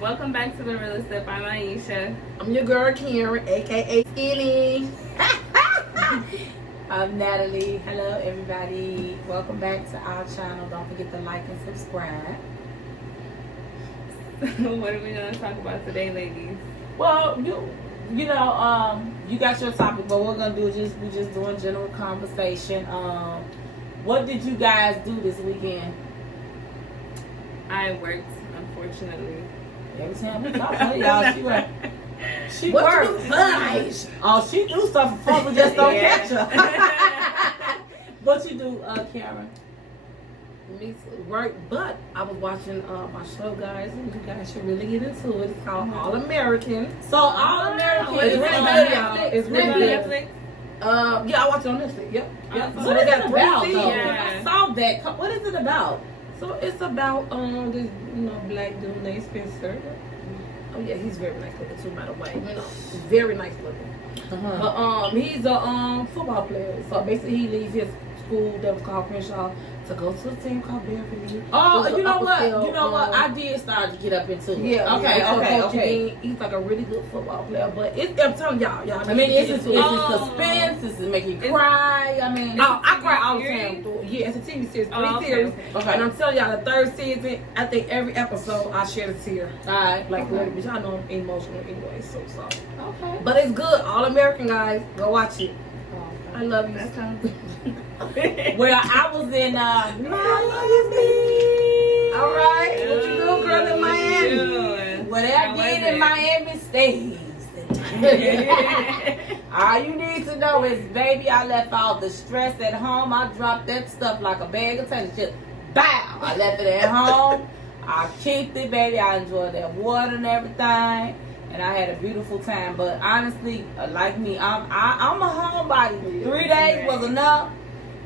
Welcome back to the Realest. I'm IESHA. I'm your girl Karen, aka Skinny. I'm Natalie. Hello everybody. Welcome back to our channel. Don't forget to like and subscribe. What are we gonna talk about today, ladies? Well, you got your topic, but what we're gonna do is we just doing general conversation. What did you guys do this weekend? I worked, unfortunately. Every time we talk to y'all, she What works. you do fun? Oh, she do stuff for fun, we just don't catch her. What you do, Karen? Me too. Work, but I was watching my show, guys, and you guys should really get into it. It's called All American. So All American It's is really on good, Netflix. y'all. It's really Netflix? good. Yeah, I watch it on Netflix. Yep. Awesome. So What they is got it three about, seasons. though? Yeah. I saw that. What is it about? So it's about this black dude named Spencer. Oh yeah, he's very nice looking too, by the way. Very nice looking. But he's a football player. So basically he leaves his school that was called Crenshaw to go to a team called Beverly. Oh, It was you know an what? upper You know what? scale, I did start to get up into it. Yeah. Okay. yeah, Okay. Coach Okay. Dean, he's like a really good football player. But I'm telling y'all. I mean, it's is it Oh. suspense? Is it make you Is- cry? I mean, I cry all the Series? time. Yeah, it's a TV series, Oh, three okay, series. okay. And I'm telling y'all, the third season, I think every episode I shed a tear. all right. Like, okay. because I know I'm emotional anyway, so. Okay. But it's good. All American, guys. Go watch it. I love you. That sounds Well, I was in Miami. All right. What you do, girl, in Miami? What I did in Miami stays. All you need to know is, baby, I left all the stress at home. I dropped that stuff like a bag of tennis. Just bow. I left it at home. I kicked it, baby. I enjoyed that water and everything. And I had a beautiful time. But honestly, like me, I'm a homebody. 3 days was enough.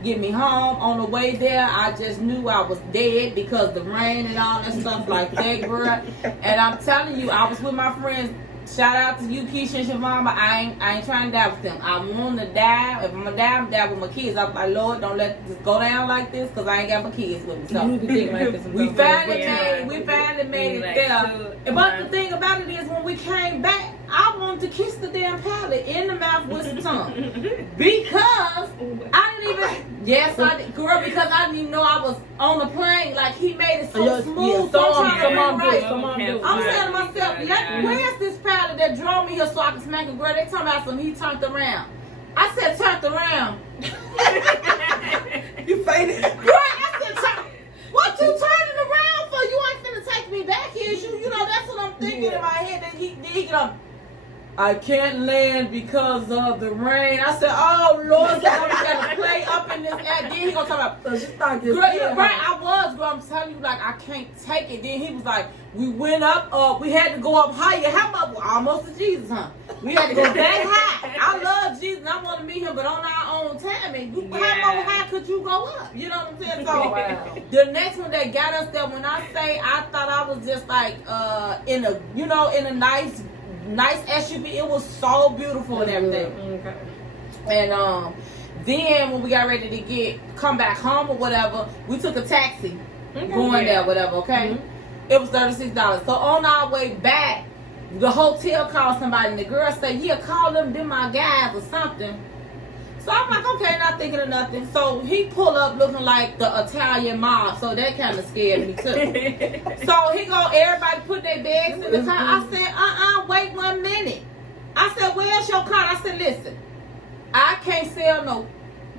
Get me home. On the way there, I just knew I was dead because the rain and all that stuff like that, girl. And I'm telling you, I was with my friends. Shout out to you, Keisha and Siobhan, but I ain't trying to die with them. I want to die. If I'm going to die, I'm die with my kids. I'm like, Lord, don't let this go down like this because I ain't got my kids with me. So You need to think like this. we finally Yeah. made it Like, there. so- But the thing about it is, when we came back, I wanted to kiss the damn palate in the mouth with some tongue. Because I didn't even, yes, I did, girl, because I didn't even know I was on the plane. Like, he made it so smooth. So I'm trying to do it right. I'm saying to myself, where's this palate that drove me here so I can smack a girl? They talking about some, he turned around. I said, turned around. You fainted. Girl, I said, what you turning around for? You ain't finna take me back here. You know, that's what I'm thinking in my head. Then he get up. I can't land because of the rain. I said, oh, Lord, so I'm got to play up in this air. Then he gonna talk about, So she thought this. girl, you're right, I was, girl. I'm telling you, like, I can't take it. Then he was like, we went up, we had to go up higher. How much? Well, almost to Jesus, huh? We had to go that high. I love Jesus, and I want to meet him, but on our own time. And how high could you go up? You know what I'm saying? So, Wow. the next one that got us there, when I say I thought I was just like in a nice SUV, it was so beautiful and everything. Okay. And then when we got ready to come back home or whatever, we took a taxi going there, whatever. Okay, it was $36. So on our way back, the hotel called somebody, and the girl said, "Yeah, call them my guys or something." So I'm like, okay, not thinking of nothing. So he pulled up looking like the Italian mob, so that kind of scared me too. So everybody put their bags in the car. I said, wait 1 minute. I said, where's your car? I said, listen, I can't sell no,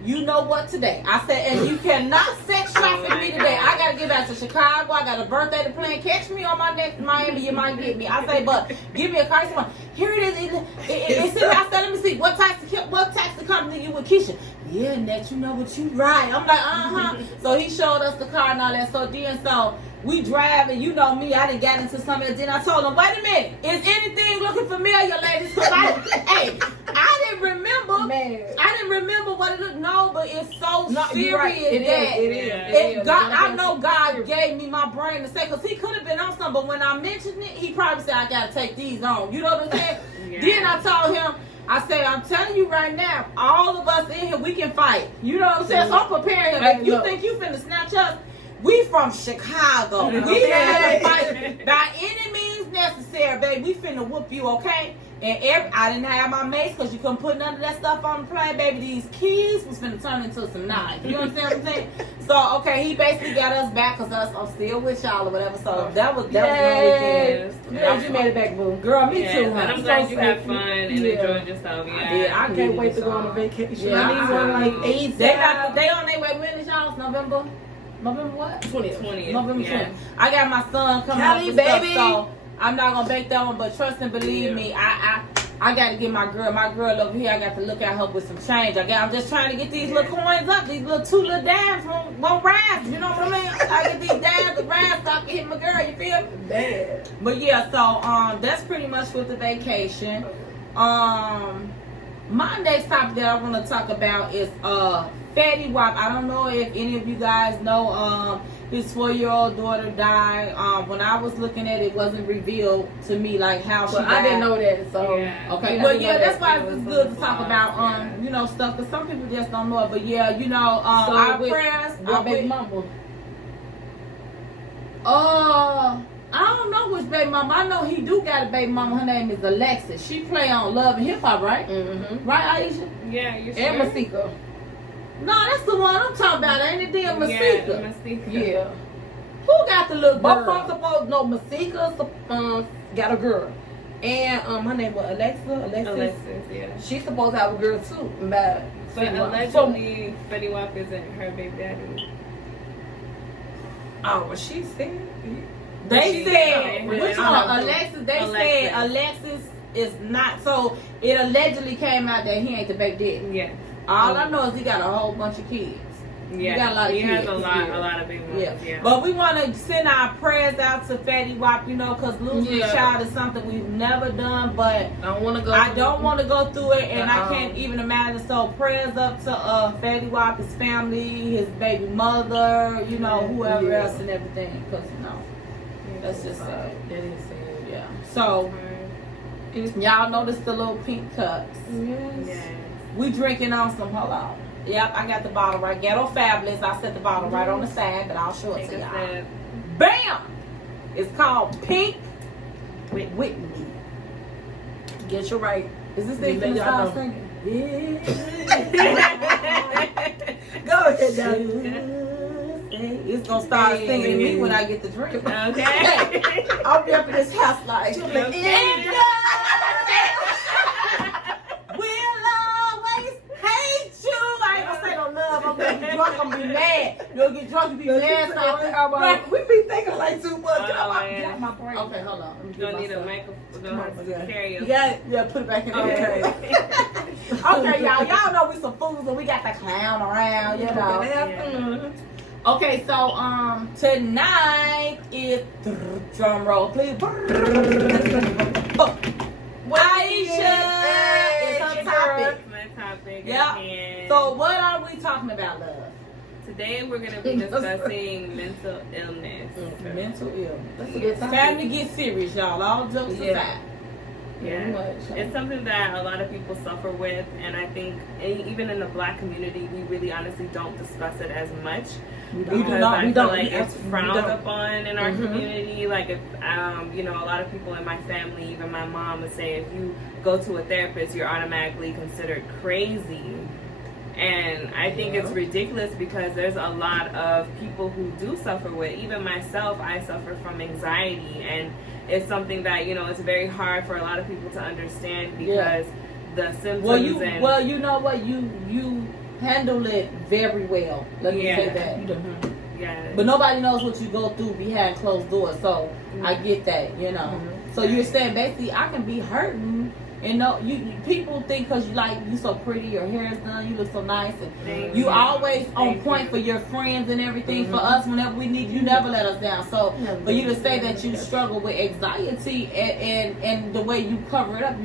you know what, today. I said, and you cannot sex traffic me today. I got to get back to Chicago. I got a birthday to plan. Catch me on my next Miami. You might get me. I say, but give me a car. One. Here it is. It's in. I said, let me see. What taxi company you with, Keisha? Yeah, Nat, you know what, you right. I'm like, So he showed us the car and all that. So we drive, and you know me, I done got into something. And then I told him, wait a minute, is anything looking familiar, ladies? Because I didn't remember. Man. I didn't remember what it looked. No, but it's so serious Right. It that is. God, I know God gave me my brain to say, because he could have been on something, but when I mentioned it, he probably said, I got to take these on. You know what I'm saying? Yeah. Then I told him, I said, I'm telling you right now, all of us in here, we can fight. You know what I'm saying? So I'm preparing him. If you think you finna snatch us, we from Chicago. We had to fight by any means necessary. Sarah, baby, we finna whoop you, okay? And I didn't have my mace because you couldn't put none of that stuff on the plane, baby. These keys was finna turn into some knives. You understand what I'm saying? So, okay, he basically got us back because I'm still with y'all or whatever. So that was one weekend. Glad you made it back, boo. Girl, me too. And I'm glad you had fun and enjoyed yourself. Yeah, I Can't wait to go on a vacation. Yeah, I need one like ASAP. They on their way. When is y'all's November what? 20th. November 20th. I got my son coming Cali, up with stuff, baby. so I'm not gonna bake that one. But trust and believe me, I got to get my girl over here. I got to look at her with some change. I'm just trying to get these little coins up. These little 2 little dimes won't rise. You know what I mean? I get these dimes to rise so I can hit my girl. You feel me? Bad. But yeah, so that's pretty much with the vacation. My next topic that I want to talk about is Fatty Wap. I don't know if any of you guys know his 4-year-old daughter died. When I was looking at it, it wasn't revealed to me like how she died. I didn't know that, so okay. But yeah, that's why it's good to talk about you know, stuff, because some people just don't know it. But yeah, you know, our prayers. Our baby mama. I don't know which baby mama. I know he do got a baby mama. Her name is Alexis. She play on Love and Hip Hop, right? Mm-hmm. Right, Aisha? Yeah, you sure? And Masika. No, that's the one I'm talking about. Ain't it damn Masika? Yeah. Who got the little Both girl? folks supposed no Masika got a girl. And her name was Alexis. Yeah. She's supposed to have a girl too. But allegedly, Fetty Wap isn't her baby daddy. Oh, well, she said. They said, which one? Alexis. Alexis. They said Alexis is not. So it allegedly came out that he ain't the baby daddy. Yeah. All I know is he got a whole bunch of kids. Yeah. He got a lot of kids. Has a lot of baby mamas. Yeah. But we want to send our prayers out to Fatty Wap, you know, because losing a child is something we've never done. But I don't want to go. I don't want to go through it, and I can't even imagine. So prayers up to Fatty Wap, his family, his baby mother, you know, whoever else and everything. Because you know, that's just sad. That is sad. Yeah. So y'all notice the little pink cups? Yes. We drinking on some. Hold on. Yep, I got the bottle right. Ghetto Fabulous. I set the bottle right on the side, but I'll show it to y'all. Bam! It's called Pink with Whitney. Get you right. Is this thing gonna start singing? Go ahead, Daddy. It's gonna start singing to me when I get the drink. Okay. I'll be up in this house like, I'm gonna be drunk, I'm gonna be mad. You'll get drunk, you be mad. We be thinking like too much. Get out my brain. Okay, hold on. You don't need a microphone to carry us. Yeah, put it back in there. Okay, y'all know we some fools and we got the clown around, you know. Yeah. Okay, so tonight is drum roll, please. Aisha is her topic. My topic. Yeah. So what are we talking about, love? Today we're gonna be discussing mental illness. Mental illness. That's a good time. Time to get serious, y'all. All jokes aside. Yeah, it's something that a lot of people suffer with, and I think even in the Black community, we really honestly don't discuss it as much. We do not. I feel like it's frowned upon in our community. Like if you know, a lot of people in my family, even my mom, would say if you go to a therapist, you're automatically considered crazy. And I think it's ridiculous because there's a lot of people who do suffer with, even myself, I suffer from anxiety, and it's something that, you know, it's very hard for a lot of people to understand because the symptoms you know what, you handle it very well. Let me say that. Yeah. But nobody knows what you go through behind closed doors, so I get that, you know. So you're saying basically I can be hurting. You know, people think because you so pretty, your hair is done, you look so nice, and you always on point for your friends and everything. For us, whenever we need you, never let us down. So for you to say that you struggle with anxiety and the way you cover it up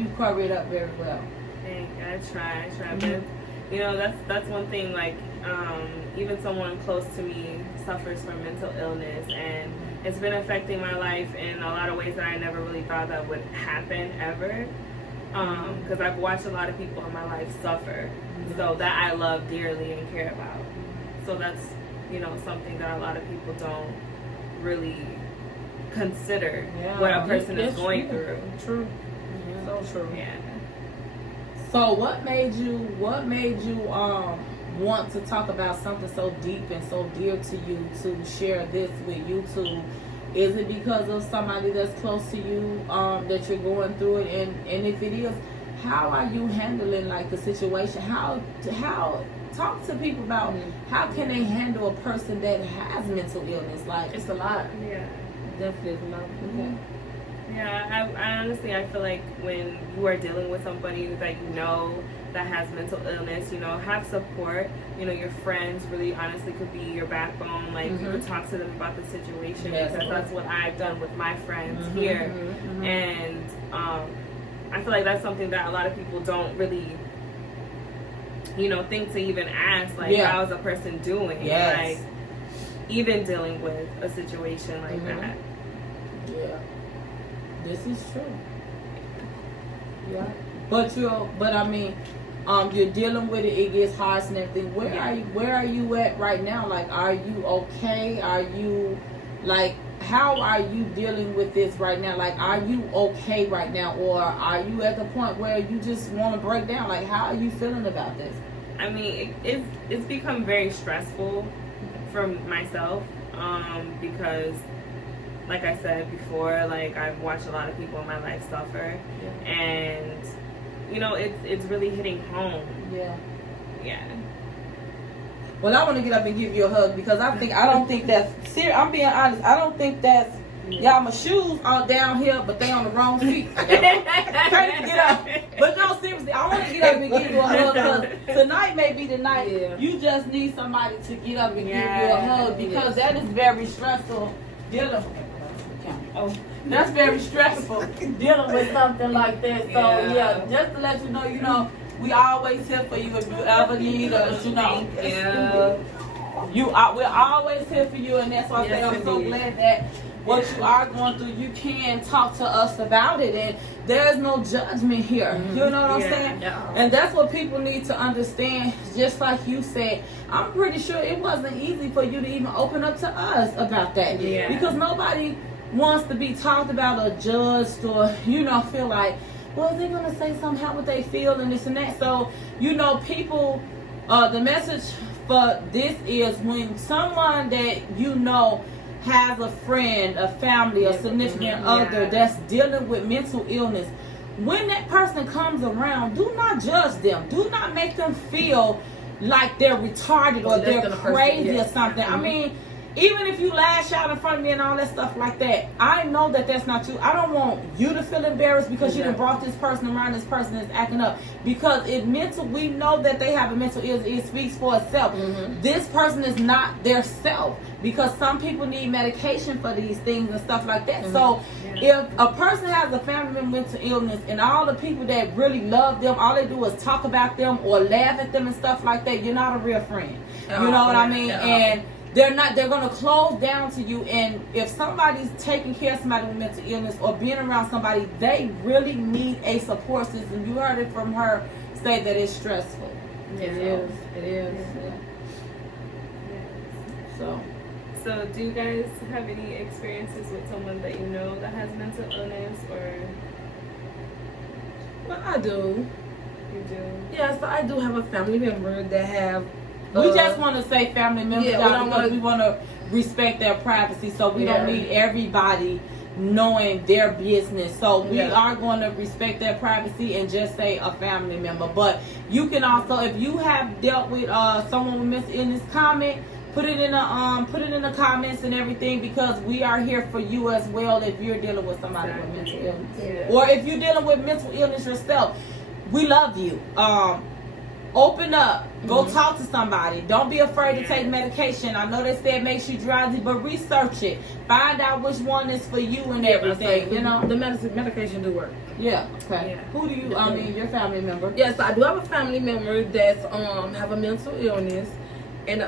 very well. I try, but you know that's one thing. Like even someone close to me suffers from mental illness, and it's been affecting my life in a lot of ways that I never really thought that would happen ever. Because I've watched a lot of people in my life suffer, so that I love dearly and care about. So that's, you know, something that a lot of people don't really consider Yeah, what a person is that's going true. through. True. Yeah. So true. Yeah. So what made you want to talk about something so deep and so dear to you to share this with YouTube? Is it because of somebody that's close to you that you're going through it? And if it is, how are you handling like the situation? How talk to people about how can they handle a person that has mental illness? Like It's a lot. Yeah. Definitely it's a lot. okay. Yeah, I honestly, I feel like when you are dealing with somebody that you know that has mental illness, you know, have support. You know, your friends really honestly could be your backbone. Like, you could talk to them about the situation, Yes, because that's what I've done with my friends Mhm, here. mhm, mhm. And I feel like that's something that a lot of people don't really, you know, think to even ask, like, Yeah. how is a person doing? Yes. Like, even dealing with a situation like Mhm. that. Yeah, this is true. Yeah, but I mean, you're dealing with it. It gets harsh and everything. Where are you at right now? Like, are you okay? Are you like, how are you dealing with this right now? Like, are you okay right now, or are you at the point where you just want to break down? Like, how are you feeling about this? I mean, it's become very stressful for myself, because, like I said before, like, I've watched a lot of people in my life suffer, and you know, it's really hitting home. Yeah. Yeah. Well, I want to get up and give you a hug because I don't think that's serious. I'm being honest. I don't think that's y'all. My shoes are down here, but they on the wrong feet. Trying to get up, but no, seriously, I want to get up and give you a hug because tonight may be the night. Yeah. You just need somebody to get up and give you a Yeah. hug because that is very stressful. Dealing. Oh. That's very stressful dealing with something like that. So yeah, just to let you know, we always here for you if you ever need us. You know, we're always here for you, and that's why I say I'm so glad that what you are going through, you can talk to us about it, and there's no judgment here. You know what I'm saying? Yeah. And that's what people need to understand. Just like you said, I'm pretty sure it wasn't easy for you to even open up to us about that, because nobody wants to be talked about or judged or, you know, feel like, well, they're going to say something, how would they feel and this and that. So, you know, people, the message for this is when someone that you know has a friend, a family, a significant other that's dealing with mental illness, when that person comes around, do not judge them. Do not make them feel like they're retarded or they're crazy or something. I mean, even if you lash out in front of me and all that stuff like that, I know that that's not you. I don't want you to feel embarrassed because you done brought this person around, this person is acting up. Because we know that they have a mental illness. It speaks for itself. This person is not their self, because some people need medication for these things and stuff like that. So if a person has a family member with mental illness and all the people that really love them, all they do is talk about them or laugh at them and stuff like that, you're not a real friend. You know what I mean? And they're going to close down to you. And if somebody's taking care of somebody with mental illness or being around somebody, they really need a support system. You heard it from her say that it's stressful. It is. It is. So do you guys have any experiences with someone that you know that has mental illness, or? Well, I do. You do? Yes, I do have a family member that have. We just want to say family members, because we want to respect their privacy, so we don't need everybody knowing their business. So we are going to respect their privacy and just say a family member. But you can also, if you have dealt with someone with mental illness, comment. Put it in the comments and everything, because we are here for you as well if you're dealing with somebody with mental illness, or if you're dealing with mental illness yourself. We love you. Open up. Go talk to somebody. Don't be afraid to take medication. I know they say it makes you drowsy, but research it. Find out which one is for you and everything. You know, the medication do work. Yeah. Okay. Yeah. Who do you? I mean, your family member. Yes, I do have a family member that's have a mental illness, and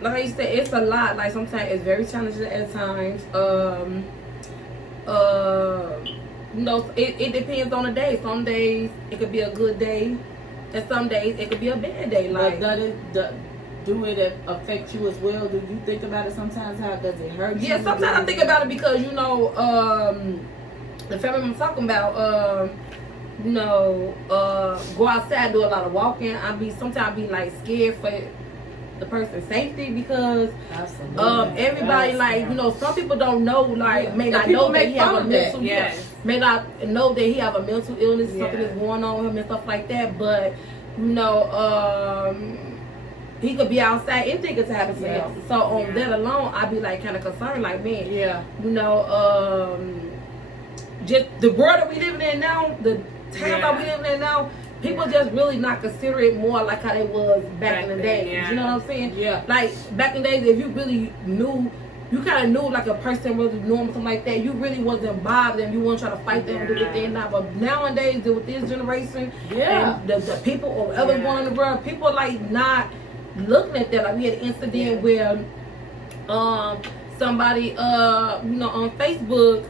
like I said, it's a lot. Like sometimes it's very challenging at times. You know, it depends on the day. Some days it could be a good day, and some days it could be a bad day. Like do it affect you as well? Do you think about it sometimes? How does it hurt you? Yeah, sometimes I think about it because, you know, the family I'm talking about, you know, go outside, do a lot of walking. Sometimes I be like scared for the person's safety because everybody like, you know, some people don't know, like, may not know that he have a mental, may not know that he have a mental illness, something is going on with him and stuff like that. But you know, he could be outside, anything could happen to him. So on that alone, I be like kind of concerned, like, man, you know, just the world that we living in now, the time that we living in now, people just really not consider it more like how they was back in the day. You know what I'm saying? Yeah. Like back in the days, if you really knew, you kind of knew like a person was normal, something like that. You really wasn't bothered them. You wouldn't try to fight them and do this thing now. But nowadays, with this generation, and the people or others going in the world, people are like not looking at that. Like we had an incident where somebody you know, on Facebook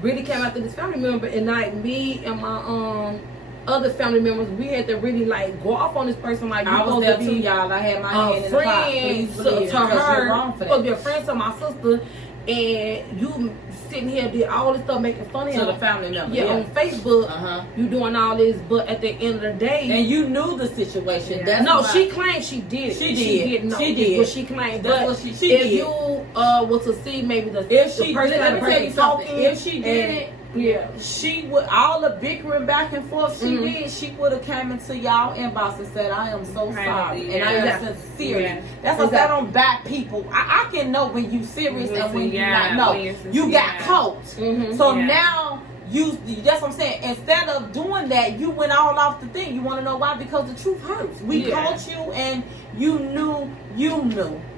really came after this family member, and like me and my other family members, we had to really like go off on this person. Like, I was there too, y'all. I had my hand in the pot. Please believe to her, wrong for that. supposed to be a friend to my sister, and you sitting here did all this stuff making fun of him. To the family member. Yeah, on Facebook, you doing all this, but at the end of the day, and you knew the situation. That's no, she claimed she did. She did. She did. But she claimed. That's but what she if did. you was to see maybe the person, let me tell you something. If she did it. Yeah, she would, all the bickering back and forth she did, she would have came into y'all inbox and said, I am so sorry, and I am sincere. That's what I don't back people. I can know when you serious and when you not know. You got caught. So now that's what I'm saying. Instead of doing that, you went all off the thing. You want to know why? Because the truth hurts. We caught you and you knew.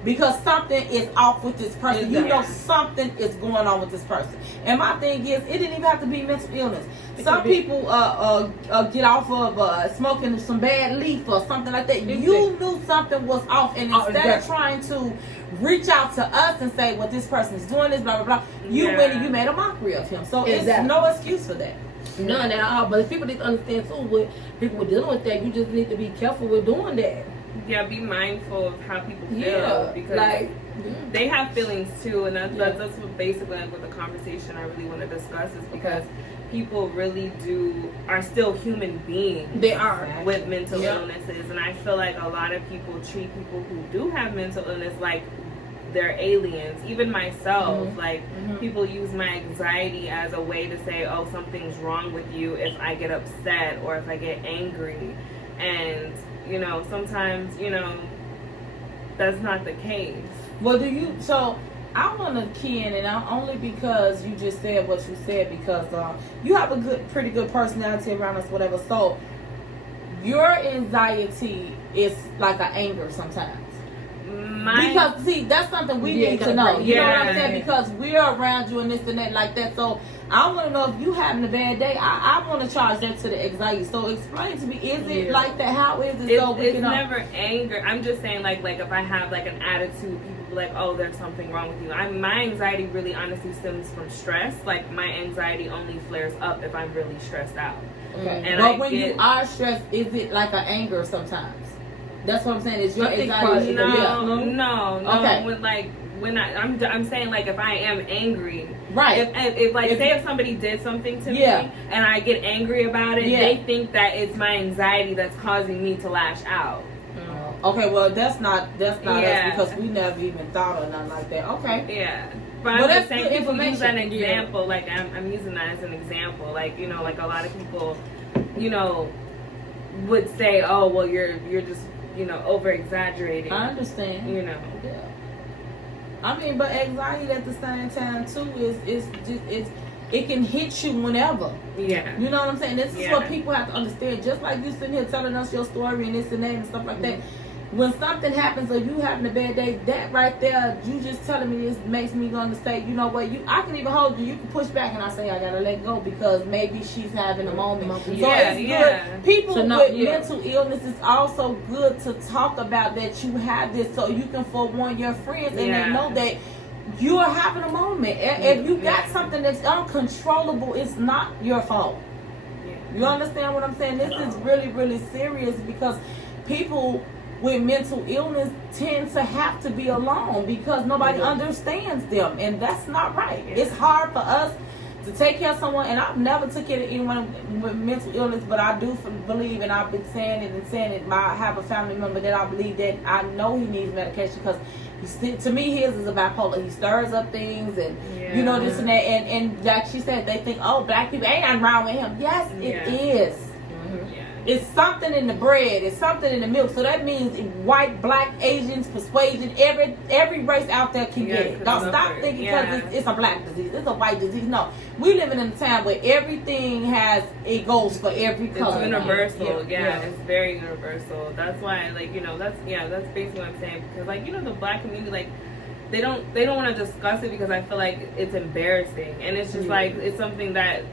Because something is off with this person. You know something is going on with this person. And my thing is, it didn't even have to be mental illness. Some people get off of smoking some bad leaf or something like that. You knew something was off, and instead of trying to reach out to us and say, well, this person is doing this, blah, blah, blah, you went and you made a mockery of him. So it's no excuse for that. None at all. But if people need to understand too, what people were dealing with that, you just need to be careful with doing that. Yeah, be mindful of how people feel, because like they have feelings too, and that's what basically what the conversation I really want to discuss is because people really are still human beings. They are with mental illnesses, and I feel like a lot of people treat people who do have mental illness like they're aliens. Even myself, like people use my anxiety as a way to say, oh, something's wrong with you if I get upset or if I get angry, and you know, sometimes, you know, that's not the case. Well, so I want to key in, and only because you just said what you said, because you have a pretty good personality around us, whatever. So your anxiety is like an anger sometimes. Because, see, that's something we need to know. You know what I'm saying? Because we're around you and this and that like that. So I want to know if you having a bad day. I want to charge that to the anxiety. So explain to me, is it like that? How is it? It's never anger. I'm just saying, like if I have like an attitude, people be like, oh, there's something wrong with you. My anxiety really honestly stems from stress. Like my anxiety only flares up if I'm really stressed out. Okay. And when you are stressed, is it like an anger sometimes? That's what I'm saying. Is your anxiety? No. Okay. When I'm saying, like, if I am angry, right? If somebody did something to me and I get angry about it, they think that it's my anxiety that's causing me to lash out. Okay, well that's not us, because we never even thought of nothing like that. Okay. Yeah. But I'm just saying, people use an example. Like I'm using that as an example. Like, you know, like a lot of people, you know, would say, oh, well, you're just, you know, over exaggerating. I understand. You know. Yeah. I mean, but anxiety at the same time too is it can hit you whenever. Yeah. You know what I'm saying? This is what people have to understand. Just like you sitting here telling us your story and this and that and stuff like that. When something happens or you having a bad day, that right there, you just telling me this makes me going to say, you know what, I can even hold you. You can push back and I say I gotta let go because maybe she's having a moment. So it's good. People with mental illness, it's also good to talk about that you have this, so you can forewarn your friends and they know that you are having a moment. If you got something that's uncontrollable, it's not your fault. You understand what I'm saying? This is really, really serious because people with mental illness tend to have to be alone because nobody understands them, and that's not right. It's hard for us to take care of someone, and I've never took care of anyone with mental illness, but I do believe, and I've been saying it, I have a family member that I believe that I know he needs medication because to me his is a bipolar. He stirs up things and you know this and that, and like she said, they think, oh, black people ain't nothing wrong with him. Yes, it is. It's something in the bread. It's something in the milk. So that means white, black, Asians, persuasion, every race out there can get it. Don't stop thinking because it's a black disease. It's a white disease. No, we living in a time where everything it goes for every color. It's universal. It's very universal. That's why, like, you know, that's basically what I'm saying. Because, like, you know, the black community, like, they don't want to discuss it because I feel like it's embarrassing, and it's just like it's something that.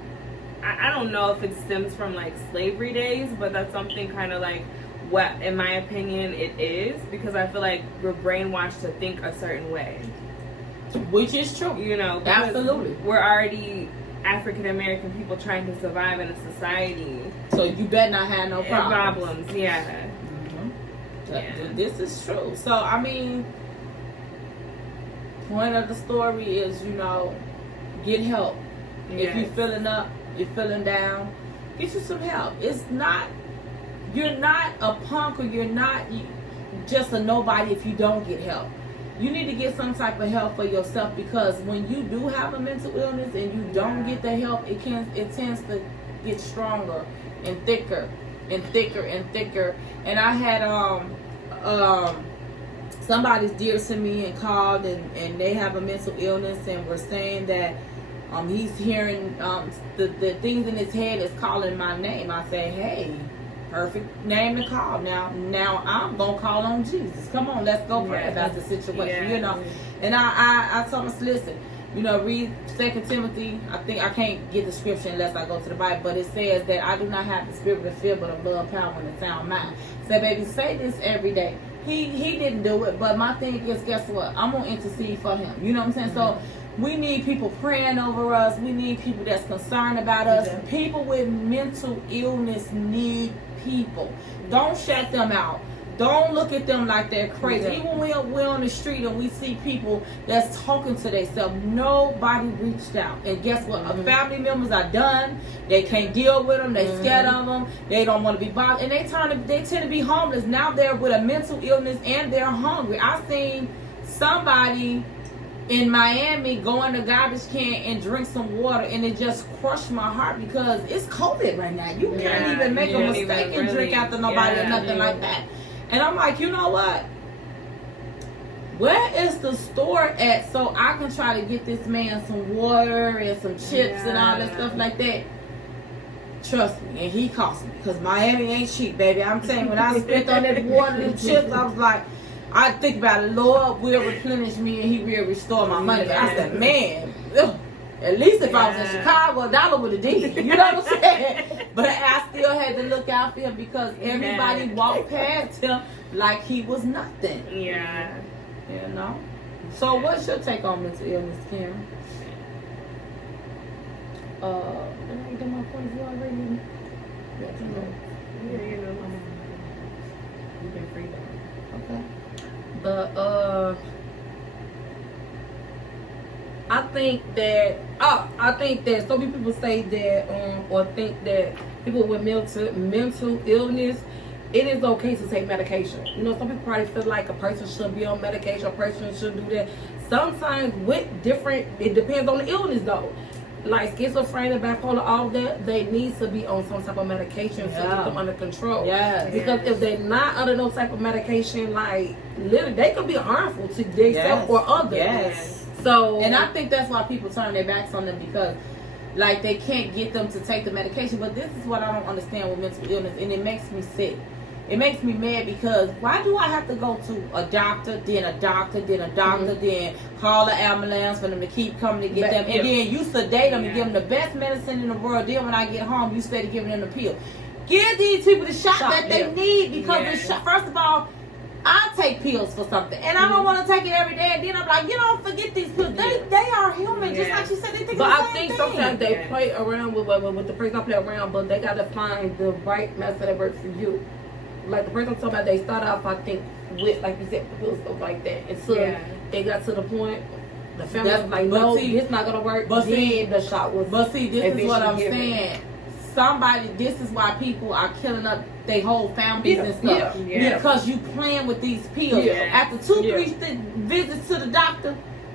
I don't know if it stems from like slavery days, but that's something kind of like what, in my opinion, it is, because I feel like we're brainwashed to think a certain way. Which is true. You know, absolutely. We're already African American people trying to survive in a society. So you better not have no problems. This is true. So, I mean, point of the story is, you know, get help. If you're feeling up, you're feeling down, get you some help. You're not a punk, or you're not just a nobody if you don't get help. You need to get some type of help for yourself, because when you do have a mental illness and you don't get the help, it tends to get stronger and thicker and thicker and thicker. And I had somebody's dear to me and called, and they have a mental illness, and were saying that he's hearing the things in his head is calling my name. I say, hey, perfect name to call. Now I'm gonna call on Jesus. Come on, let's go pray about the situation. You know, and I told him, listen, you know, read 2 Timothy. I can't get the scripture unless I go to the Bible, but it says that I do not have the spirit of fear, but of love, power, and a sound mind. Say, baby, say this every day. He didn't do it, but my thing is, guess what? I'm gonna intercede for him. You know what I'm saying? So we need people praying over us. We need people that's concerned about us. People with mental illness need people. Don't shut them out. Don't look at them like they're crazy. Even when we're on the street and we see people that's talking to themselves, nobody reached out. And guess what? Our family members are done. They can't deal with them. They scared of them. They don't want to be bothered. And they tend to be homeless. Now they're with a mental illness and they're hungry. I seen somebody in Miami go in the garbage can and drink some water, and it just crushed my heart because it's COVID right now. You can't even make a mistake and drink after nobody or nothing like that. And I'm like, you know what? Where is the store at so I can try to get this man some water and some chips and all that stuff like that? Trust me, and he cost me, because Miami ain't cheap, baby. I'm telling you, when I spent on that water and chips, I was like, I think about it, Lord will replenish me and he will restore my money. But I said, man, at least if I was in Chicago, $1 would have did. You know what I'm saying? But I still had to look out for him because everybody walked past him like he was nothing. Yeah. You know? So what's your take on mental illness, Karen? Did I get my point of view already? Yeah, you know. You've been free though. Okay. But I think that so many people say that or think that people with mental illness, it is okay to take medication. You know, some people probably feel like a person should be on medication, a person should do that. Sometimes it depends on the illness though. Like schizophrenia, bipolar, all that, they need to be on some type of medication to keep them under control. Because if they're not under no type of medication, like literally, they could be harmful to themselves or others. So, and I think that's why people turn their backs on them, because like they can't get them to take the medication. But this is what I don't understand with mental illness, and it makes me sick. It makes me mad because why do I have to go to a doctor, then a doctor, then a doctor, then call an ambulance for them to keep coming to get them, and then you sedate them and give them the best medicine in the world. Then when I get home, you start giving them the pill. Give these people the shot that they need, because the shot, first of all, I take pills for something, and I don't want to take it every day. And then I'm like, you don't forget these pills. They are human, just like you said. They think but the same I think thing. Sometimes they play around with the person. I play around, but they gotta find the right method that works for you. like the person I'm talking about, they start off, I think, with, like you said, the pills, stuff like that. And so they got to the point, the family was like, no, it's not going to work. But then the shot was. But see, this is what I'm saying. This is why people are killing up their whole families and stuff. Because you playing with these pills. After 2-3 visits to the doctor,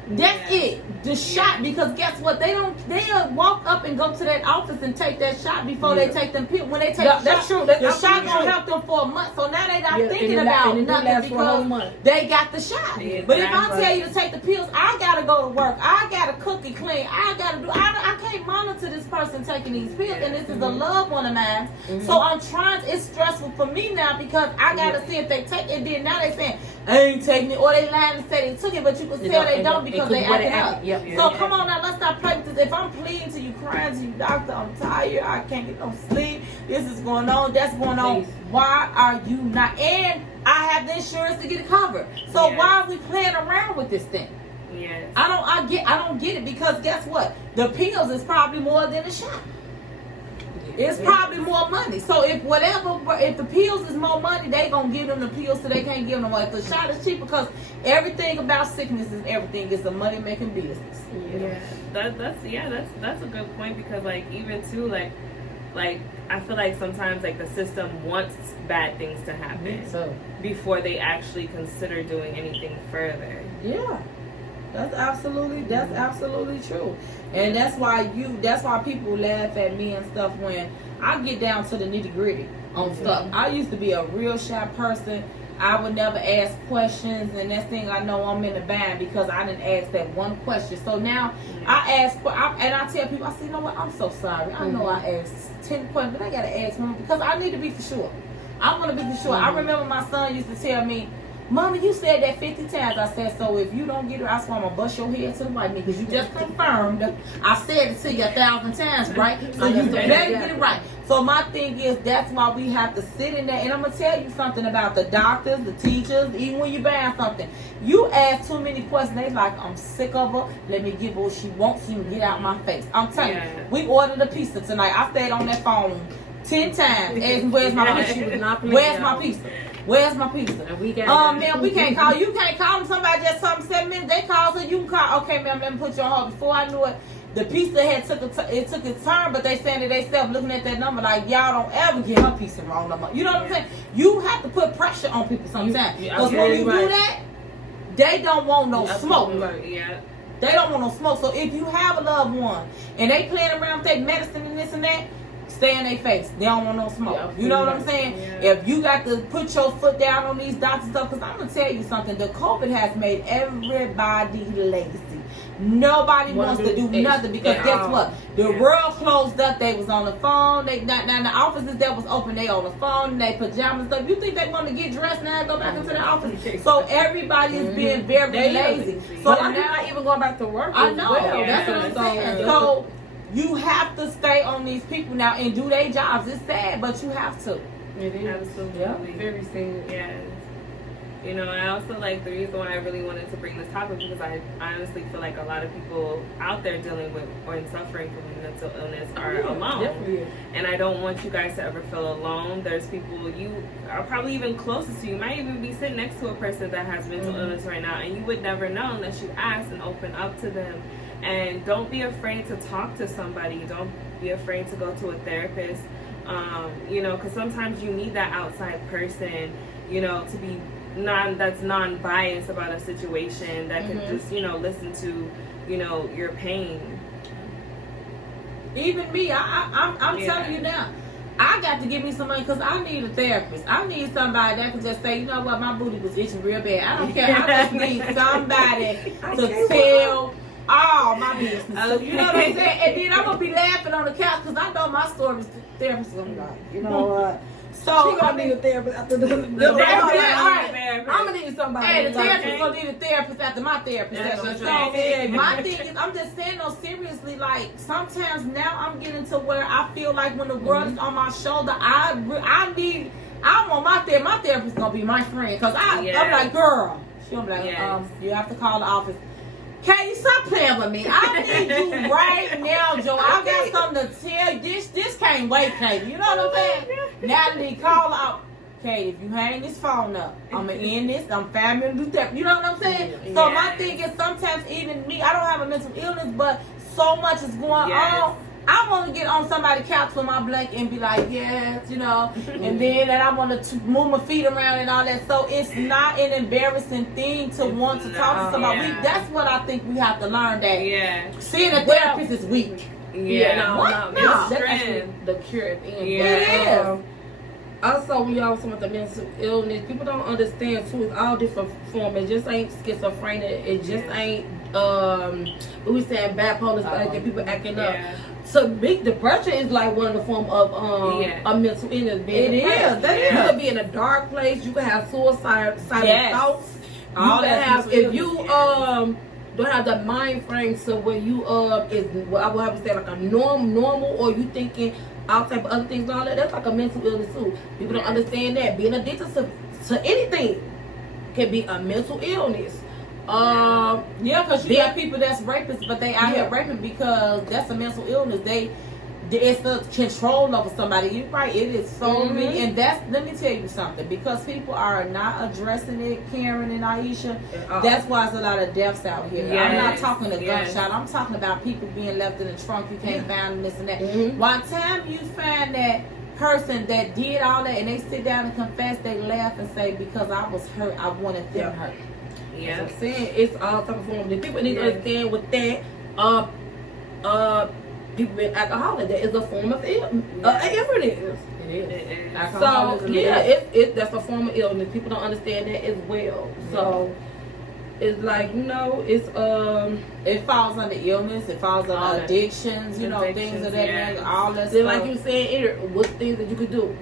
that's it. The shot, because guess what? They'll walk up and go to that office and take that shot before they take them pills. When they take the shot, the shot gonna help them for a month. So now they not thinking about nothing because they got the shot. But if I tell you to take the pills, I gotta go to work. I gotta cook and clean. I can't monitor this person taking these pills, and this is a loved one of mine. So I'm trying. It's stressful for me now because I gotta see if they take it. Then now they saying I ain't taking it, or they lying and say they took it, but you can tell they don't because they acting up. So come on now, let's stop playing with this. If I'm pleading to you, crying to you, doctor, I'm tired, I can't get no sleep, this is going on, that's going on. Why are you not? And I have the insurance to get it covered. So why are we playing around with this thing? I don't get it because guess what? The pills is probably more than a shot. It's probably more money. So if the pills is more money, they gonna give them the pills so they can't give them away. If the shot is cheap because everything about sickness is everything is a money making business. That's a good point because like even too like I feel like sometimes like the system wants bad things to happen before they actually consider doing anything further. Yeah. That's absolutely true. And that's why people laugh at me and stuff when I get down to the nitty gritty on stuff. I used to be a real shy person. I would never ask questions, and next thing I know, I'm in the bind because I didn't ask that one question. So now I ask, and I tell people, I say, you know what, I'm so sorry. I know I asked 10 questions, but I gotta ask one because I need to be for sure. I want to be for sure. I remember my son used to tell me, Mama, you said that 50 times. I said, so if you don't get it, I swear I'm going to bust your head to the white meat because you just confirmed. I said it to you 1,000 times, right? So you better get it right. So my thing is, that's why we have to sit in there. And I'm going to tell you something about the doctors, the teachers, even when you're buying something. You ask too many questions, they like, I'm sick of her. Let me give her what she wants and get out my face. I'm telling you, we ordered a pizza tonight. I stayed on that phone 10 times asking, where's my pizza? Where's my pizza? Where's my pizza? Man, we can't call. You can't call them. Somebody just 7 minutes. They call, so you can call. Okay, ma'am, let me put you on hold. Before I knew it, the pizza had took its turn, but they saying to themselves, looking at that number like, y'all don't ever get her pizza wrong no more. You know what I'm saying? You have to put pressure on people sometimes. Because when you do that, they don't want no smoke. They don't want no smoke. So if you have a loved one and they playing around with their medicine and this and that, stay in their face. They don't want no smoke. You know what I'm saying? If you got to put your foot down on these doctors stuff, because I'm going to tell you something. The COVID has made everybody lazy. Nobody wants to do nothing because guess what? The world closed up. They was on the phone. Now the offices that was open, they on the phone in their pajamas stuff. You think they want to get dressed now and go back into the office? So everybody is being very lazy. So I'm not even going back to work. I know. That's what I'm saying. So you have to stay on these people now and do their jobs. It's sad, but you have to. It is. Absolutely. Very sad. Yes. You know, I also like the reason why I really wanted to bring this topic because I honestly feel like a lot of people out there dealing with or suffering from mental illness are alone. Definitely. And I don't want you guys to ever feel alone. There's people you are probably even closest to. You might even be sitting next to a person that has mental illness right now, and you would never know unless you ask and open up to them. And don't be afraid to talk to somebody. Don't be afraid to go to a therapist. You know, because sometimes you need that outside person, you know, to be that's non-biased about a situation that can just, you know, listen to, you know, your pain. Even me, I'm telling you now, I got to give me some money because I need a therapist. I need somebody that can just say, you know what, my booty was itching real bad. I don't care. I just need somebody to tell all my business. You know what I'm saying? And then I'm going to be laughing on the couch because I know my story is therapist going to be like, you know what? So she gonna need a therapist after the I'm gonna need somebody. Hey, the therapist gonna need a therapist after my therapist session. So my thing is, I'm just saying though, seriously, like sometimes now I'm getting to where I feel like when the world is on my shoulder, I want my therapist gonna be my friend because I'm like, girl, she gonna be like, you have to call the office. Katie, stop playing with me. I need you right now, Joe. I got something to tell you. This can't wait, Katie. You know what I'm saying? Natalie, call out. okay, if you hang this phone up, I'm going to end this. I'm family do that. You know what I'm saying? Yeah. So my thing is sometimes even me, I don't have a mental illness, but so much is going on. I want to get on somebody's couch with my blanket and be like, yes, you know, and then I want to move my feet around and all that. So it's not an embarrassing thing to want to talk to somebody. Yeah. That's what I think we have to learn, that seeing a Well, therapist is weak. No, No. that's actually the cure at the end. Yeah. But, also, we also want the mental illness. People don't understand too. It's all different forms. It just ain't schizophrenia. It just ain't what we saying bipolar. Like that people acting up. So big depression is like one of the form of a mental illness. It is. That is. You could be in a dark place. You could have suicidal thoughts. All you that can have if you illness, don't have the mind frame so when you is what I would have to say like a normal or you thinking all type of other things and all that, that's like a mental illness too. People don't understand that. Being addicted to anything can be a mental illness. because you got people that's rapists, but they out here raping because that's a mental illness. It's the control over somebody. You're right. It is so many, and let me tell you something. Because people are not addressing it, Karen and Aisha. That's why there's a lot of deaths out here. I'm not talking a gunshot. I'm talking about people being left in the trunk. You can't find them, this and that. By the time you find that person that did all that, and they sit down and confess, they laugh and say, "Because I was hurt, I wanted them hurt." Yeah, I'm saying it's all type of form. The people need to understand with that. People with alcoholic, that is a form of illness. It is. So that's a form of illness. People don't understand that as well. So it's like it's it falls under illness. It falls under addictions. You know, things of that nature. All that so stuff. like you said, what things that you could do.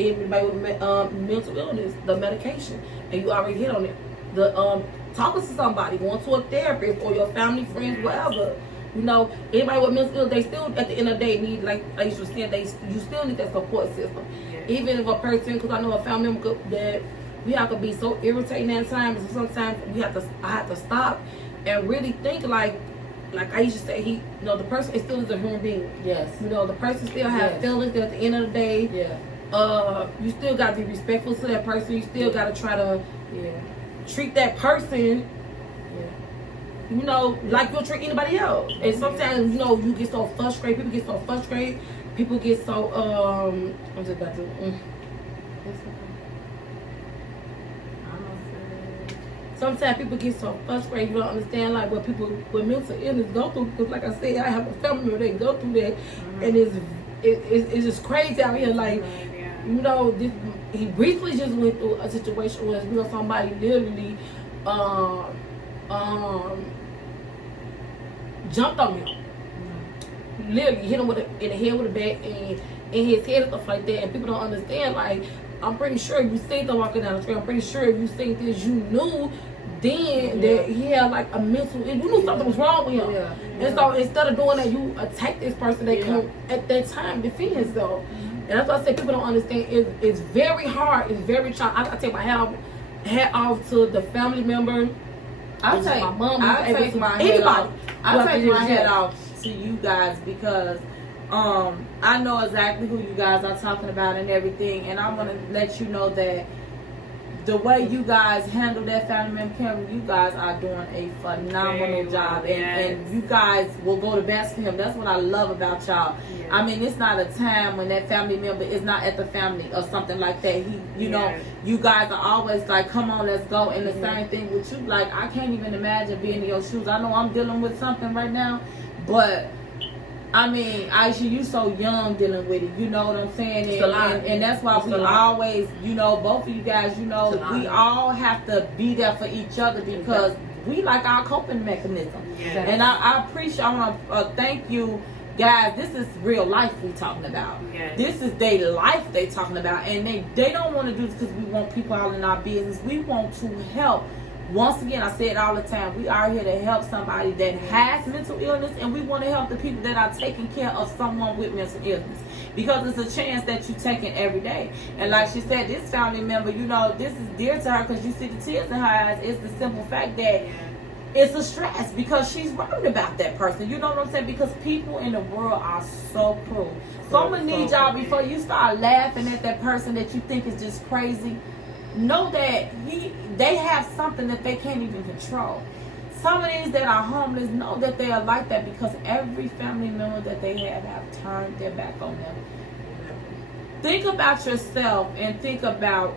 Everybody with mental illness, the medication, and you already hit on it. The talking to somebody, going to a therapist or your family, friends, whatever. Anybody with mental illness, they still at the end of the day need, like I used to say, you still need that support system. Even if a person, because I know a family member that we have to be so irritating at times, and sometimes I have to stop and really think like I used to say, the person is still is a human being. Yes. The person still has feelings at the end of the day. Yeah. You still got to be respectful to that person. You still got to try to treat that person like you'll treat anybody else. And sometimes, you get so frustrated. People get so frustrated. People get so, I'm just about to, Sometimes people get so frustrated, you don't understand like what people with mental illness go through. Because like I said, I have a family member that go through that. And it's just crazy out here. Like, he briefly just went through a situation where somebody literally, jumped on him. Literally hit him in the head with a bat and in his head and stuff like that. And people don't understand. Like, I'm pretty sure if you seen them walking down the street, I'm pretty sure if you seen this, you knew then that he had like a mental. You knew something was wrong with him. And so instead of doing that, you attack this person that come at that time defend himself. And that's why I say people don't understand. It's very hard. It's very challenging. I take my hat off to the family member. I take my head off to you guys because I know exactly who you guys are talking about and everything, and I want to let you know that the way you guys handle that family member, Karen, you guys are doing a phenomenal job, and you guys will go to bat for him. That's what I love about y'all. I mean, it's not a time when that family member is not at the family or something like that. You know, you guys are always like, come on, let's go. And the same thing with you. Like, I can't even imagine being in your shoes. I know I'm dealing with something right now, but I mean, Aisha, you so young dealing with it. You know what I'm saying? And that's why we always, both of you guys, we all have to be there for each other because we like our coping mechanism. And I appreciate, I want to thank you guys. This is real life we talking about. This is their life they talking about. And they don't want to do this because we want people all in our business. We want to help. Once again, I say it all the time, we are here to help somebody that has mental illness, and we want to help the people that are taking care of someone with mental illness, because it's a chance that you're taking every day. And like she said, this family member, this is dear to her because you see the tears in her eyes. It's the simple fact that it's a stress because she's worried about that person. You know what I'm saying? Because people in the world are so cruel. So I'm gonna need y'all, before you start laughing at that person that you think is just crazy, know that they have something that they can't even control. Some of these that are homeless know that they are like that because every family member that they have turned their back on them. Think about yourself and think about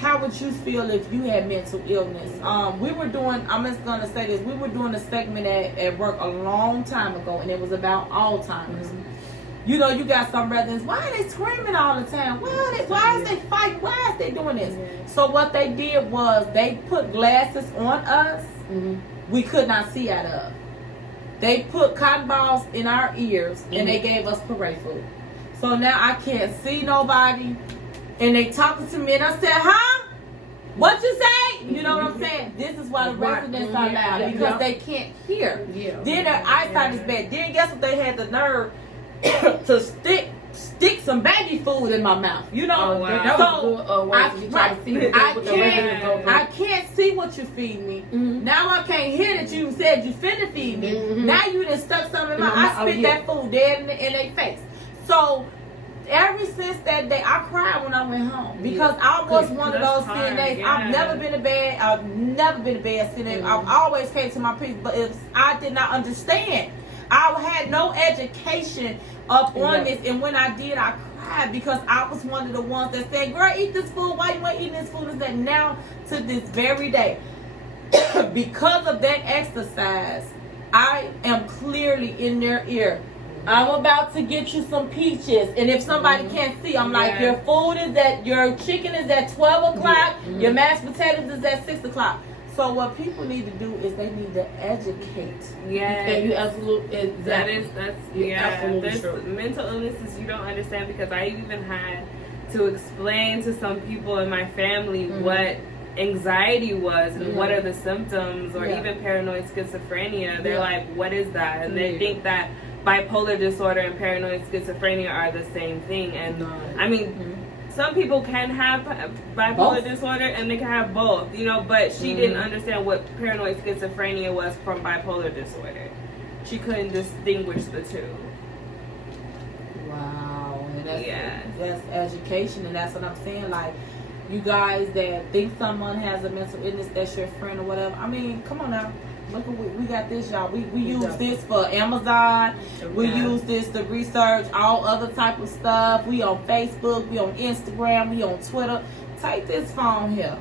how would you feel if you had mental illness? We were doing, I'm just going to say this, we were doing a segment at work a long time ago, and it was about Alzheimer's. You know, you got some residents, why are they screaming all the time? Why is they fighting? Why is they doing this? So what they did was they put glasses on us we could not see out of. They put cotton balls in our ears, and they gave us parade food. So now I can't see nobody. And they talking to me, and I said, huh? What you say? You know what I'm saying? This is why the residents are loud, because they can't hear. Then their eyesight is bad. Then guess what? They had the nerve to stick some baby food in my mouth. You know? I can't see what you feed me. Now I can't hear that you said you finna feed me. Now you done stuck something in my mouth. I spit that food dead in their face. So ever since that day, I cried when I went home because I was one of those CNAs. I've never been a bad CNA. I've always came to my people, but if I did not understand, I had no education up on this, and when I did, I cried because I was one of the ones that said, "Girl, eat this food. Why you ain't eating this food?" Is that now to this very day, because of that exercise, I am clearly in their ear. I'm about to get you some peaches, and if somebody can't see, I'm like, your food is at, your chicken is at 12 o'clock, your mashed potatoes is at 6 o'clock. So what people need to do is they need to educate. And you absolutely, that's absolutely true. Mental illnesses you don't understand, because I even had to explain to some people in my family what anxiety was and what are the symptoms, or even paranoid schizophrenia. They're like, what is that? And they think that bipolar disorder and paranoid schizophrenia are the same thing. And I mean, some people can have bipolar disorder and they can have both, you know, but she didn't understand what paranoid schizophrenia was from bipolar disorder. She couldn't distinguish the two. Wow. And that's education, and that's what I'm saying. Like, you guys that think someone has a mental illness that's your friend or whatever, I mean, come on now. Look, we got this, y'all. We use this for Amazon. We use this to research all other type of stuff. We on Facebook. We on Instagram. We on Twitter. Take this phone here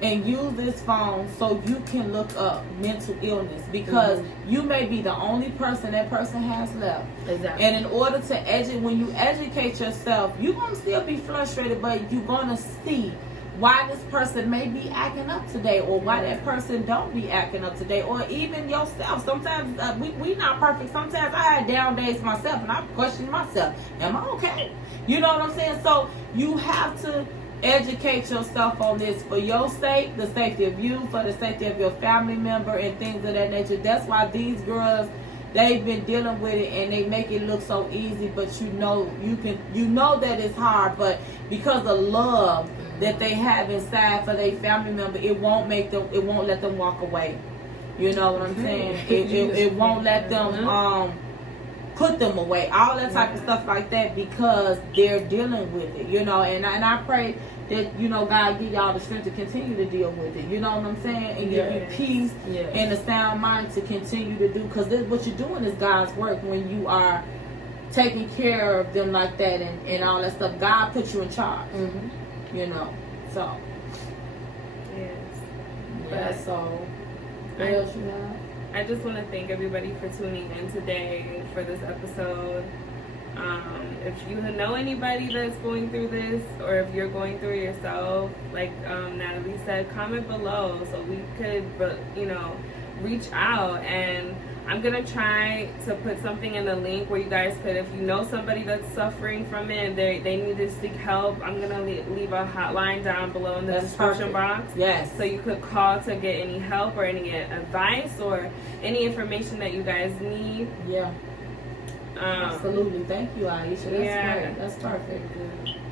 and use this phone so you can look up mental illness, because you may be the only person that person has left. Exactly. And in order to when you educate yourself, you're going to still be frustrated, but you're going to see why this person may be acting up today, or why that person don't be acting up today, or even yourself. Sometimes we not perfect. Sometimes I had down days myself, and I question myself, am I okay? You know what I'm saying? So you have to educate yourself on this for your sake, the safety of you, for the safety of your family member, and things of that nature. That's why these girls, they've been dealing with it, and they make it look so easy, but you know that it's hard, but because of love that they have inside for their family member, it won't let them walk away. You know what I'm saying? It won't let them put them away. All that type of stuff like that, because they're dealing with it, you know. And I pray that, you know, God give y'all the strength to continue to deal with it. You know what I'm saying? And give you peace and a sound mind to continue to do, because what you're doing is God's work when you are taking care of them like that and all that stuff. God put you in charge. You know, so that's all. What else you have? I just want to thank everybody for tuning in today for this episode. If you know anybody that's going through this, or if you're going through it yourself, like Natalie said, comment below so we could, you know, reach out. And I'm going to try to put something in the link where you guys could, if you know somebody that's suffering from it, they need to seek help, I'm going to leave a hotline down below in the description box. Yes. So you could call to get any help or any advice or any information that you guys need. Yeah. Absolutely. Thank you, Aisha. That's great. That's perfect.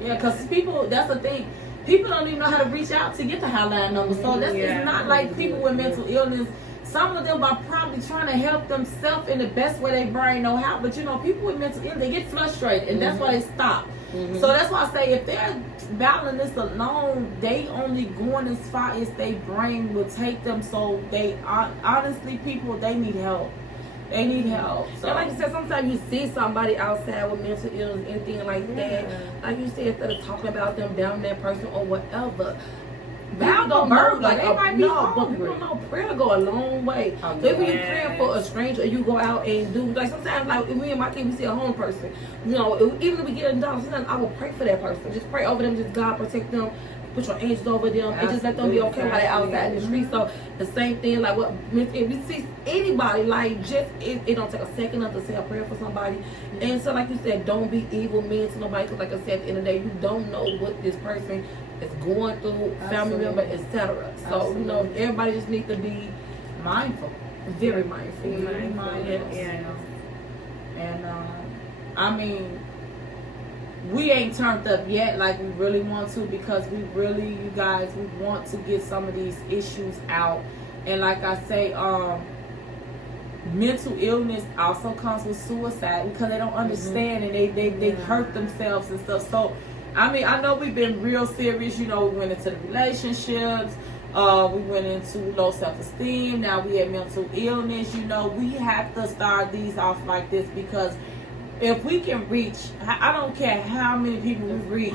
Yeah, because people, that's the thing. People don't even know how to reach out to get the hotline number. So it's not like people with mental illness some of them are probably trying to help themselves in the best way they brain know how. But you know, people with mental illness, they get frustrated, and that's why they stop. So that's why I say if they're battling this alone, they only going as far as their brain will take them. So they honestly, people, they need help. They need help. So and like you said, sometimes you see somebody outside with mental illness, anything like that. Like you said, instead of talking about them down that person or whatever. Bow don't know, like they might be but people know prayer go a long way. So if you praying for a stranger, you go out and do like sometimes like me and my kid, we see a homeless person. You know, even if we get a dollar, sometimes I will pray for that person. Just pray over them, just God protect them. Put your angels over them and just let them be okay while they're outside in the street. So the same thing, like what if we see anybody, like just it don't take a second to say a prayer for somebody. And so like you said, don't be evil men to nobody, because like I said, at the end of the day, you don't know what this person is going through, family member, etc. So you know, everybody just needs to be mindful, very mindful. And I mean, we ain't turned up yet like we really want to, because we really, you guys, we want to get some of these issues out. And like I say, mental illness also comes with suicide, because they don't understand and they hurt themselves and stuff. So I mean, I know we've been real serious. You know, we went into the relationships. We went into low self-esteem. Now we have mental illness. You know, we have to start these off like this, because if we can reach, I don't care how many people we reach,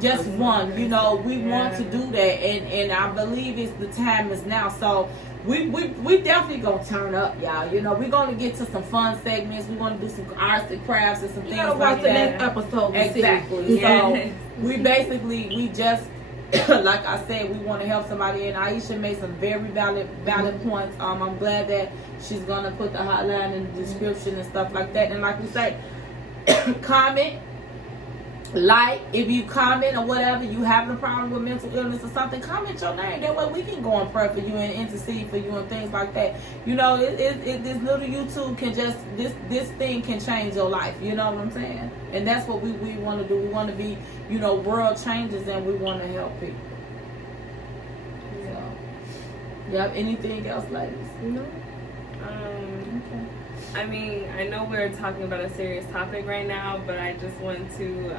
just one. You know, we want to do that, and I believe the time is now. So we definitely gonna turn up, y'all. You know, we're gonna get to some fun segments. We're gonna do some arts and crafts and some things like that. The next episode. Exactly. So we just like I said, we want to help somebody, and IESHA made some very valid points. I'm glad that she's gonna put the hotline in the description and stuff like that. And like we say, comment, like, if you comment or whatever, you having a problem with mental illness or something, comment your name. That way we can go and pray for you and intercede for you and things like that. You know, this little YouTube can just, this thing can change your life. You know what I'm saying? And that's what we want to do. We want to be, you know, world changers, and we want to help people. So, you have anything else, ladies? No. Okay. I mean, I know we're talking about a serious topic right now, but I just want to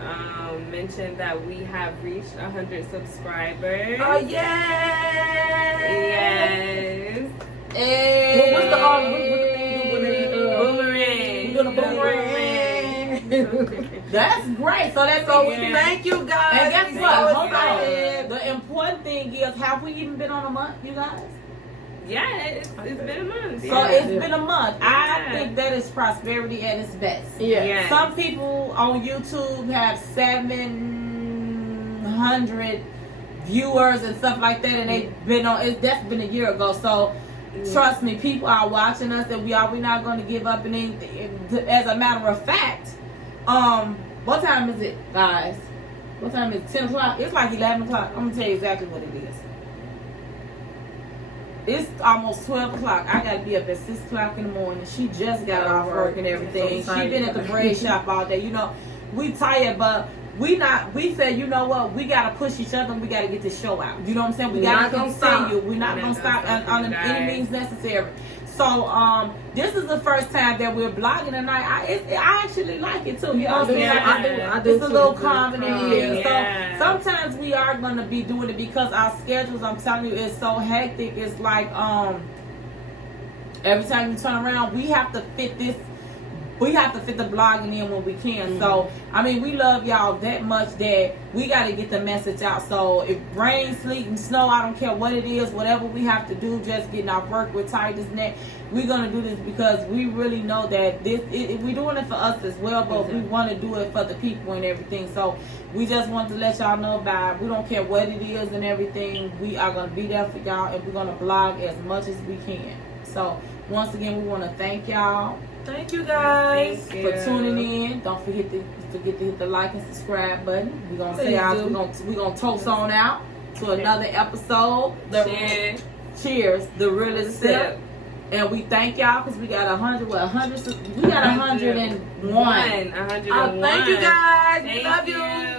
mention that we have reached 100 subscribers. Oh, yes! Yes. Hey. Well, what's the boomerang? We're doing a boomerang. That's great. So that's Thank you, guys. And guess what? So Hold on. excited. The important thing is, have we even been on a month, you guys? Yeah, it's been a month. So Yeah. it's been a month. I think that is prosperity at its best. Yeah. Yes. Some people on YouTube have 700 viewers and stuff like that, and they've been on. That's been a year ago. So trust me, people are watching us, and we're not going to give up. And as a matter of fact, what time is it, guys? What time is it? 10 o'clock? It's like 11 o'clock. I'm gonna tell you exactly what it is. It's almost 12 o'clock. I gotta be up at 6 o'clock in the morning. She just got off work and everything. She been at the braid shop all day. You know, we tired, but we said, you know what? We gotta push each other, and we gotta get this show out. You know what I'm saying? We gotta continue. We're not gonna stop on any means necessary. So this is the first time that we're blogging tonight. I actually like it too. You know what I'm saying? I do. It's a little calming in here. Yeah. So sometimes we are gonna be doing it because our schedules, I'm telling you, is so hectic. It's like every time you turn around, we have to fit this. We have to fit the blogging in when we can. So, I mean, we love y'all that much that we got to get the message out. So, if rain, sleet, and snow, I don't care what it is, whatever we have to do, just getting our work with Titus Net, we're going to do this because we really know that we're doing it for us as well, but we want to do it for the people and everything. So, we just want to let y'all know about it. We don't care what it is and everything. We are going to be there for y'all, and we're going to blog as much as we can. So, once again, we want to thank y'all. Thank you, guys. Thank you. For tuning in. Don't forget to hit the like and subscribe button. We're gonna say ours. We're gonna toast on out to another episode. Cheers. The Realest Sip. And we thank y'all because we got 100. We got 101. 101. Thank you, guys. Thank Love you. you.